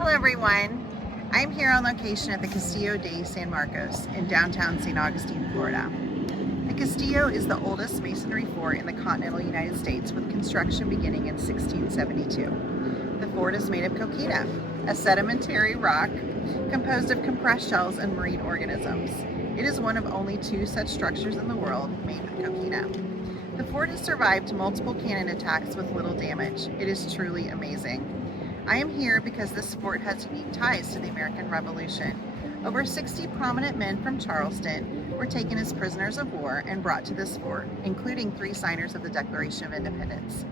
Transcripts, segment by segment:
Hello everyone. I'm here on location at the Castillo de San Marcos in downtown St. Augustine, Florida. The Castillo is the oldest masonry fort in the continental United States, with construction beginning in 1672. The fort is made of coquina, a sedimentary rock composed of compressed shells and marine organisms. It is one of only two such structures in the world made with coquina. The fort has survived multiple cannon attacks with little damage. It is truly amazing. I am here because this fort has unique ties to the American Revolution. Over 60 prominent men from Charleston were taken as prisoners of war and brought to this fort, including 3 signers of the Declaration of Independence.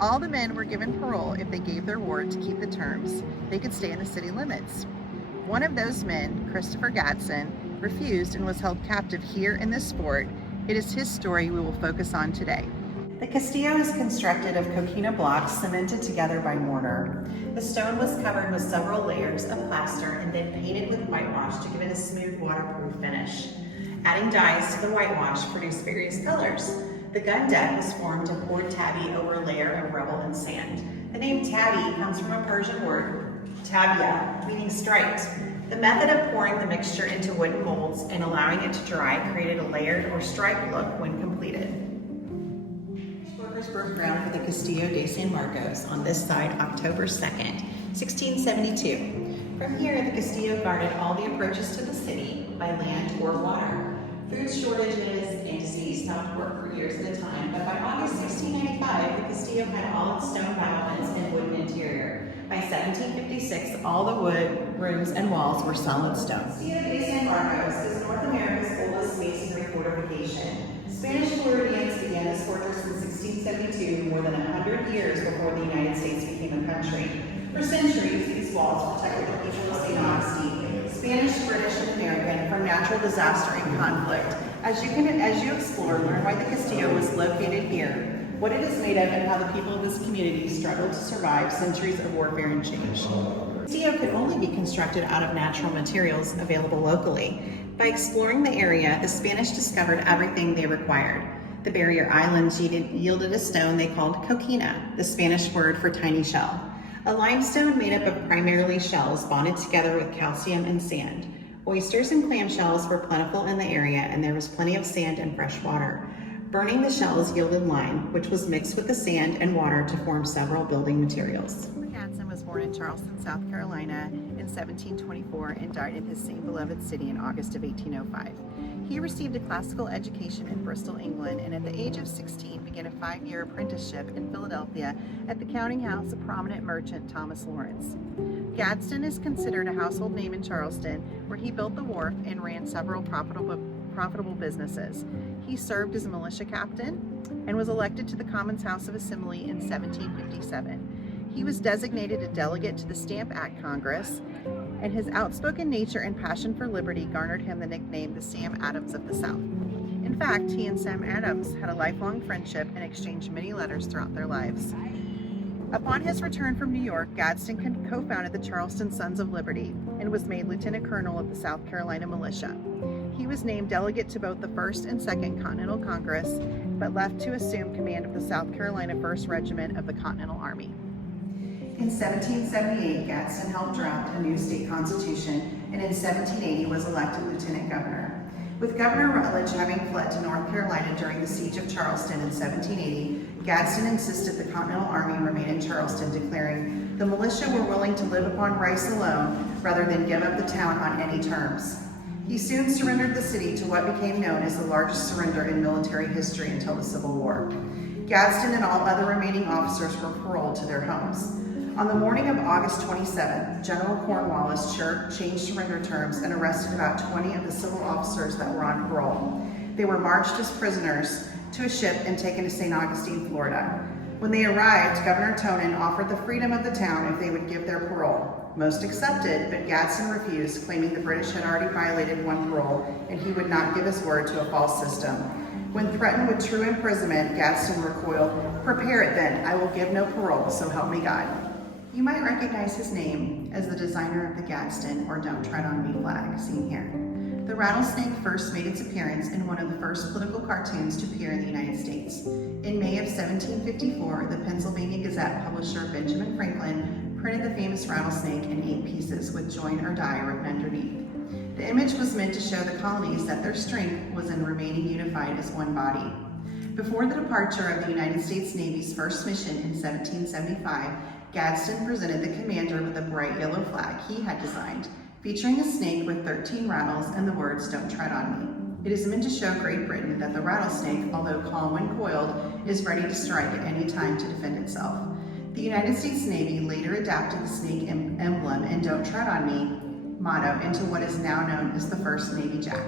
All the men were given parole if they gave their word to keep the terms. They could stay in the city limits. One of those men, Christopher Gadsden, refused and was held captive here in this fort. It is his story we will focus on today. The Castillo is constructed of coquina blocks cemented together by mortar. The stone was covered with several layers of plaster and then painted with whitewash to give it a smooth, waterproof finish. Adding dyes to the whitewash produced various colors. The gun deck was formed of poured tabby over a layer of rubble and sand. The name tabby comes from a Persian word, tabia, meaning striped. The method of pouring the mixture into wooden molds and allowing it to dry created a layered or striped look when completed. Workers broke ground for the Castillo de San Marcos on this side October 2nd, 1672. From here, the Castillo guarded all the approaches to the city by land or water. Food shortages and disease stopped work for years at a time, but by August 1695, the Castillo had all its stone battlements and wooden interior. By 1756, all the wood, rooms, and walls were solid stone. Castillo de San Marcos is North America's oldest masonry fortification. Spanish Floridians began this fortress in 1672, more than 100 years before the United States became a country. For centuries, these walls protected the people of St. Augustine, Spanish, British, and American, from natural disaster and conflict. As you explore, learn why the Castillo was located here, what it is made of, and how the people of this community struggled to survive centuries of warfare and change. The Castillo could only be constructed out of natural materials available locally. By exploring the area, the Spanish discovered everything they required. The barrier islands yielded a stone they called coquina, the Spanish word for tiny shell. A limestone made up of primarily shells bonded together with calcium and sand. Oysters and clam shells were plentiful in the area, and there was plenty of sand and fresh water. Burning the shells yielded lime, which was mixed with the sand and water to form several building materials. Gadsden was born in Charleston, South Carolina in 1724 and died in his same beloved city in August of 1805. He received a classical education in Bristol, England, and at the age of 16 began a 5-year apprenticeship in Philadelphia at the counting house of prominent merchant Thomas Lawrence. Gadsden is considered a household name in Charleston, where he built the wharf and ran several profitable businesses. He served as a militia captain and was elected to the Commons House of Assembly in 1757. He was designated a delegate to the Stamp Act Congress, and his outspoken nature and passion for liberty garnered him the nickname the Sam Adams of the South. In fact, he and Sam Adams had a lifelong friendship and exchanged many letters throughout their lives. Upon his return from New York, Gadsden co-founded the Charleston Sons of Liberty and was made Lieutenant Colonel of the South Carolina Militia. He was named delegate to both the 1st and 2nd Continental Congress, but left to assume command of the South Carolina 1st Regiment of the Continental Army. In 1778, Gadsden helped draft a new state constitution, and in 1780 was elected lieutenant governor. With Governor Rutledge having fled to North Carolina during the siege of Charleston in 1780, Gadsden insisted the Continental Army remain in Charleston, declaring, "The militia were willing to live upon rice alone rather than give up the town on any terms." He soon surrendered the city to what became known as the largest surrender in military history until the Civil War. Gadsden and all other remaining officers were paroled to their homes. On the morning of August 27th, General Cornwallis changed surrender terms and arrested about 20 of the civil officers that were on parole. They were marched as prisoners to a ship and taken to St. Augustine, Florida. When they arrived, Governor Tonin offered the freedom of the town if they would give their parole. Most accepted, but Gadsden refused, claiming the British had already violated one parole and he would not give his word to a false system. When threatened with true imprisonment, Gadsden recoiled, "Prepare it then, I will give no parole, so help me God." You might recognize his name as the designer of the Gadsden or Don't Tread on Me flag seen here. The rattlesnake first made its appearance in one of the first political cartoons to appear in the United States. In May of 1754, the Pennsylvania Gazette publisher Benjamin Franklin printed the famous rattlesnake in 8 pieces with join or die written underneath. The image was meant to show the colonies that their strength was in remaining unified as one body. Before the departure of the United States Navy's first mission in 1775, Gadsden presented the commander with a bright yellow flag he had designed, featuring a snake with 13 rattles and the words, "Don't tread on me." It is meant to show Great Britain that the rattlesnake, although calm when coiled, is ready to strike at any time to defend itself. The United States Navy later adapted the snake emblem and "Don't tread on me" motto into what is now known as the first Navy Jack.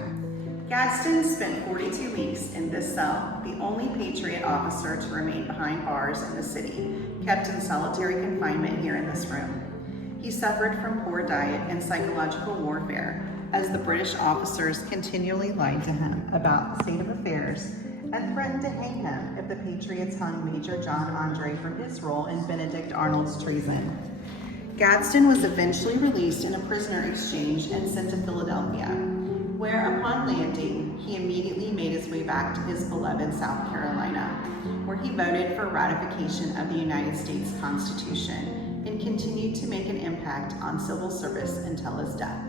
Gadsden spent 42 weeks in this cell, the only Patriot officer to remain behind bars in the city, kept in solitary confinement here in this room. He suffered from poor diet and psychological warfare, as the British officers continually lied to him about the state of affairs and threatened to hang him if the Patriots hung Major John Andre for his role in Benedict Arnold's treason. Gadsden was eventually released in a prisoner exchange and sent to Philadelphia, where upon landing, he immediately made his way back to his beloved South Carolina, where he voted for ratification of the United States Constitution and continued to make an impact on civil service until his death.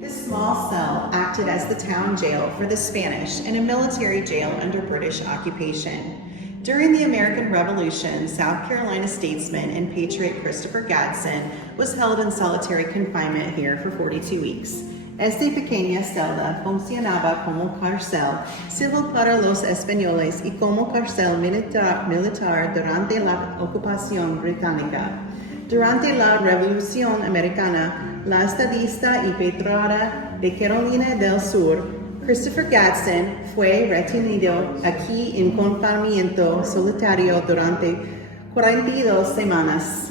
This small cell acted as the town jail for the Spanish and a military jail under British occupation. During the American Revolution, South Carolina statesman and patriot Christopher Gadsden was held in solitary confinement here for 42 weeks. Esta pequeña celda funcionaba como cárcel civil para los españoles y como cárcel militar durante la ocupación británica. Durante la Revolución Americana, la estadista y patriota de Carolina del Sur, Christopher Gadsden fue retenido aquí en confinamiento solitario durante 42 semanas.